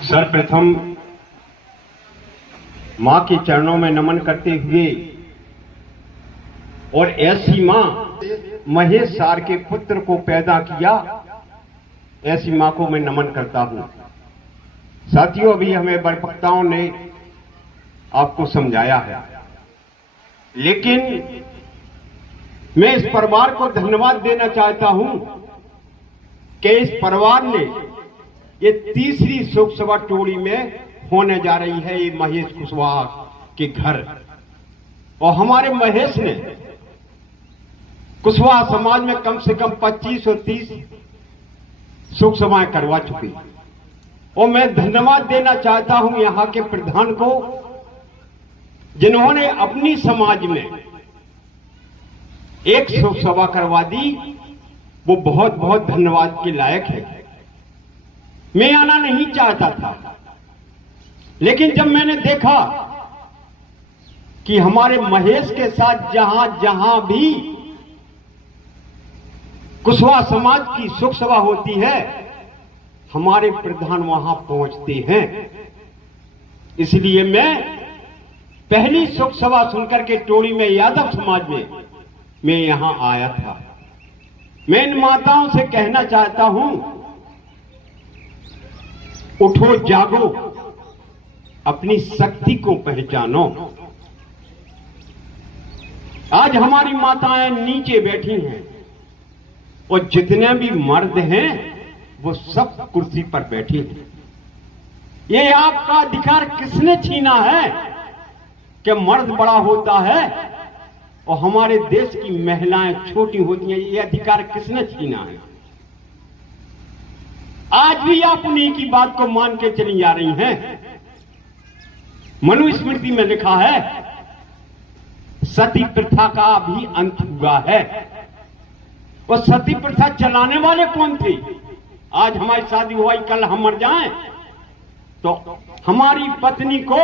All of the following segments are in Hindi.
सर्वप्रथम मां के चरणों में नमन करते हुए और ऐसी मां महेश सार के पुत्र को पैदा किया, ऐसी मां को मैं नमन करता हूं। साथियों, अभी हमें बड़े वक्ताओं ने आपको समझाया है, लेकिन मैं इस परिवार को धन्यवाद देना चाहता हूं कि इस परिवार ने ये तीसरी शोक सभा टोली में होने जा रही है, ये महेश कुशवाहा के घर। और हमारे महेश ने कुशवाहा समाज में कम से कम 25 और 30 शोक सभाएं करवा चुकी। और मैं धन्यवाद देना चाहता हूं यहां के प्रधान को, जिन्होंने अपनी समाज में एक शोक सभा करवा दी। वो बहुत बहुत धन्यवाद के लायक है। मैं आना नहीं चाहता था, लेकिन जब मैंने देखा कि हमारे महेश के साथ जहां जहां भी कुशवाहा समाज की शोक सभा होती है, हमारे प्रधान वहां पहुंचते हैं। इसलिए मैं पहली शोक सभा सुनकर के टोली में यादव समाज में मैं यहां आया था। मैं इन माताओं से कहना चाहता हूं, उठो जागो, अपनी शक्ति को पहचानो। आज हमारी माताएं नीचे बैठी हैं और जितने भी मर्द हैं वो सब कुर्सी पर बैठे हैं। ये आपका अधिकार किसने छीना है कि मर्द बड़ा होता है और हमारे देश की महिलाएं छोटी होती हैं? ये अधिकार किसने छीना है? आज भी आप उन्हीं की बात को मान के चली जा रही हैं। मनुस्मृति में लिखा है, सती प्रथा का भी अंत हुआ है। और सती प्रथा चलाने वाले कौन थे? आज हमारी शादी हुई, कल हम मर जाएं तो हमारी पत्नी को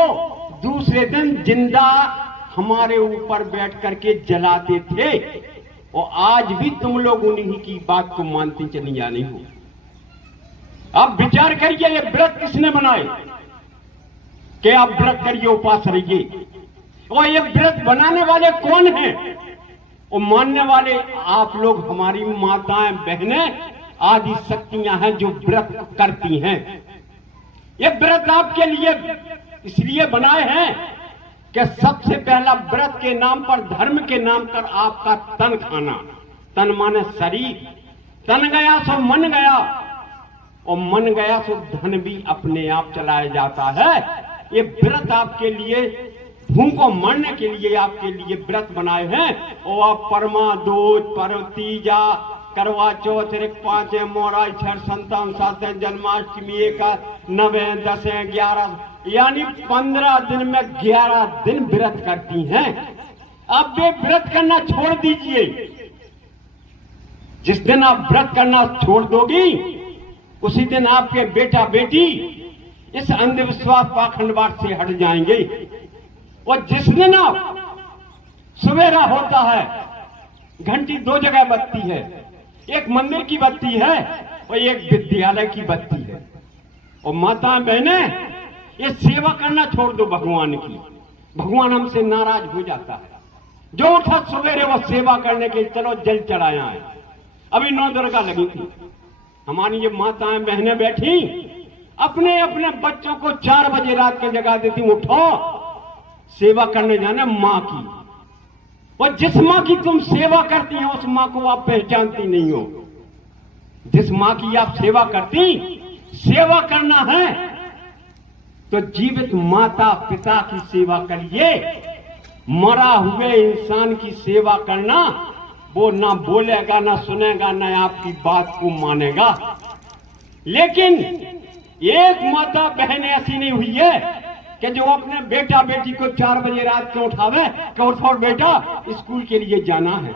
दूसरे दिन जिंदा हमारे ऊपर बैठ करके जलाते थे। और आज भी तुम लोग उन्हीं की बात को मानती चली जा रही हो। आप विचार करिए, ये व्रत किसने बनाए कि आप व्रत करिए, उपास रहिए? और ये व्रत बनाने वाले कौन हैं और मानने वाले आप लोग? हमारी माताएं बहनें आदि शक्तियां हैं जो व्रत करती हैं। ये व्रत आपके लिए इसलिए बनाए हैं कि सबसे पहला व्रत के नाम पर, धर्म के नाम पर आपका तन खाना। तन माने शरीर। तन गया सो मन गया, और मन गया सो धन भी अपने आप चलाया जाता है। ये व्रत आपके लिए, भूख को मरने के लिए आपके लिए व्रत बनाए हैं। और आप परमा, दूज, पर्व, तीजा, करवा चौथ, ऋक, पांच, मोरा, छठ, संतान, सात, जन्माष्टमी, एक, 9, 10, 11, यानी 15 दिन में 11 दिन व्रत करती हैं। अब वे व्रत करना छोड़ दीजिए। जिस दिन आप व्रत करना छोड़ दोगी, उसी दिन आपके बेटा बेटी इस अंधविश्वास पाखंडवाद से हट जाएंगे। और जिस दिन आप सवेरा होता है, घंटी 2 जगह बजती है, एक मंदिर की बत्ती है और एक विद्यालय की बत्ती है। और माताएं बहनें, ये सेवा करना छोड़ दो भगवान की। भगवान हमसे नाराज हो जाता है। जो उठा सवेरे वो सेवा करने के, चलो जल चढ़ाया है। अभी 9 दुर्गा लगी थी, हमारी ये माताएं बहनें बैठी, अपने अपने बच्चों को 4 बजे रात के जगा देती, उठो सेवा करने जाना मां की। और जिस मां की तुम सेवा करती हो, उस मां को आप पहचानती नहीं हो। जिस मां की आप सेवा करती, सेवा करना है तो जीवित माता पिता की सेवा करिए। मरा हुए इंसान की सेवा करना, वो ना बोलेगा, ना सुनेगा, ना आपकी बात को मानेगा। लेकिन एक माता बहन ऐसी नहीं हुई है कि जो अपने बेटा बेटी को 4 बजे रात को उठावे कि उठो बेटा स्कूल के लिए जाना है।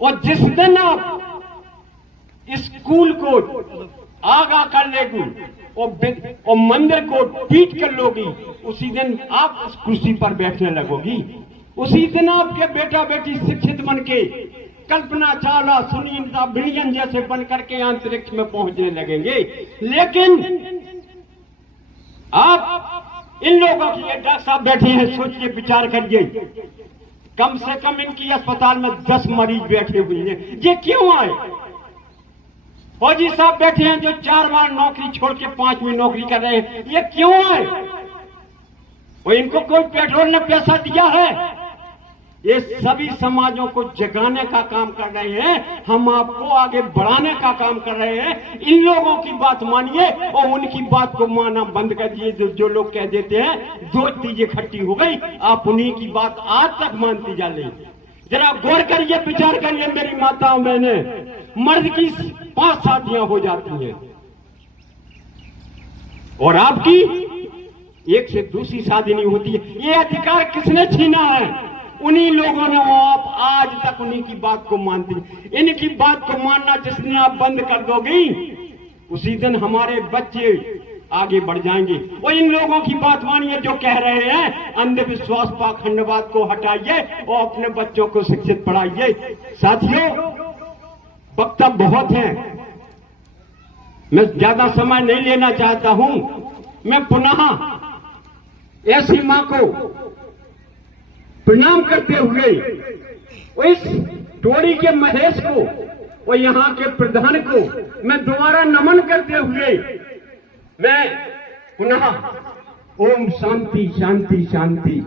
और जिस दिन आप स्कूल को आगा कर लेगी और मंदिर को पीट कर लोगी, उसी दिन आप उस कुर्सी पर बैठने लगोगी। उसी दिन आपके बेटा बेटी शिक्षित बन के कल्पना चावला, सुनीता विलियम जैसे बनकर के अंतरिक्ष में पहुंचने लगेंगे। लेकिन आप इन लोगों की, ये डॉक्टर साहब बैठे हैं, सोच के विचार करिए, कम से कम इनकी अस्पताल में 10 मरीज बैठे हुए हैं, ये क्यों आए? फौजी साहब बैठे हैं जो 4 बार नौकरी छोड़ के 5वीं नौकरी कर रहे हैं, ये क्यों आए? और इनको कोई पेट्रोल ने पैसा दिया है? ये सभी समाजों को जगाने का काम कर रहे हैं, हम आपको आगे बढ़ाने का काम कर रहे हैं। इन लोगों की बात मानिए और उनकी बात को मानना बंद कर दिए। जो लोग कह देते हैं 2 चीजें इकट्ठी हो गई, आप उन्हीं की बात आज तक मानती जा रही। जरा गौर करिए, विचार करिए मेरी माताओं बहने, मर्द की 5 शादियां हो जाती हैं और आपकी एक से दूसरी शादी नहीं होती है। ये अधिकार किसने छीना है? उन्हीं लोगों ने। वो आप आज तक उन्हीं की बात को मानती। इनकी बात को मानना जिस दिन आप बंद कर दोगी, उसी दिन हमारे बच्चे आगे बढ़ जाएंगे। और इन लोगों की बात मानिए जो कह रहे हैं अंधविश्वास पाखंडवाद को हटाइए और अपने बच्चों को शिक्षित पढ़ाइए। साथियों, वक्तव्य बहुत हैं, मैं ज्यादा समय नहीं लेना चाहता हूं। मैं पुनः ऐसी मां को प्रणाम करते हुए इस टोली के महेश को और यहां के प्रधान को मैं दोबारा नमन करते हुए मैं पुनः ओम शांति शांति शांति